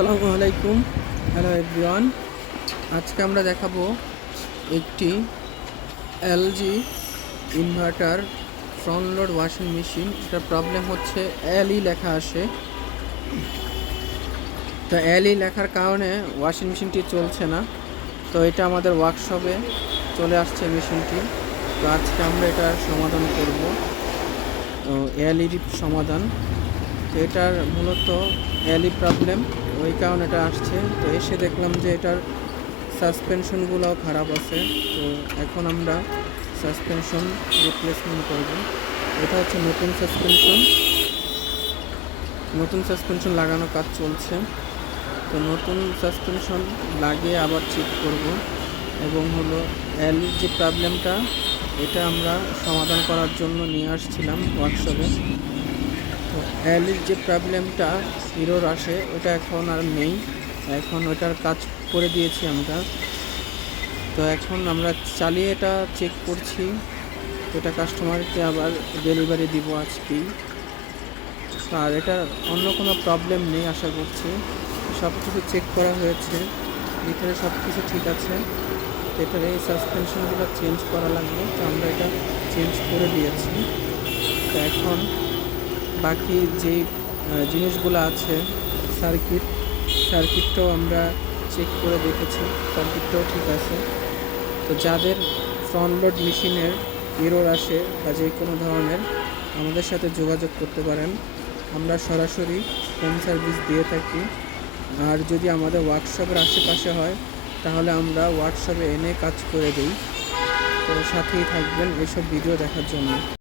আসসালামু আলাইকুম। Hello everyone, আজকে আমরা দেখাবো একটি LG inverter front load washing machine. এটার প্রবলেম হচ্ছে এলই লেখা আসে, তো এলই লেখার কারণে ওয়াশিং মেশিনটি চলছে না। তো এটা আমাদের ওয়ার্কশপে চলে আসছে মেশিনটি। তো আজকে আমরা এটার সমাধান করব, এলইডি সমাধান। তো এটার মূলত এলই প্রবলেম, ওই কারণে এটা আসছে। তো এসে দেখলাম যে এটার সাসপেনশনগুলোও খারাপ আছে। তো এখন আমরা সাসপেনশন রিপ্লেসমেন্ট করব। এটা হচ্ছে নতুন সাসপেনশন লাগানো কাজ চলছে। তো নতুন সাসপেনশন লাগিয়ে আবার চেক করব, এবং হলো এলইর যে প্রবলেমটা এটা আমরা সমাধান করার জন্য নিয়ে আসছিলাম ওয়ার্কশপে। তো এলইর যে প্রবলেমটা এরর আসে ওটা এখন আর নেই, এখন ওটার কাজ করে দিয়েছি আমরা। তো এখন আমরা চালিয়ে এটা চেক করছি। তো এটা কাস্টমারকে আবার ডেলিভারি দিব আজকেই। আর এটা অন্য কোনো প্রবলেম নেই আশা করছি। সব কিছু চেক করা হয়েছে, ভিতরে সব কিছু ঠিক আছে। তো এটার এই সাসপেনশনগুলো চেঞ্জ করা লাগবে, তো আমরা এটা চেঞ্জ করে দিয়েছি। তো এখন বাকি যেই জিনিসগুলো আছে, সার্কিটটাও আমরা চেক করে দেখেছি, সার্কিটটাও ঠিক আছে। তো যাদের ফ্রন্ট লোড মেশিনের এরর আসে বা যে কোনো ধরনের, আমাদের সাথে যোগাযোগ করতে পারেন। আমরা সরাসরি হোম সার্ভিস দিয়ে থাকি। আর যদি আমাদের ওয়ার্কশপের আশেপাশে হয় তাহলে আমরা ওয়ার্কশপে এনে কাজ করে দিই। তো সাথেই থাকবেন এসব ভিডিও দেখার জন্য।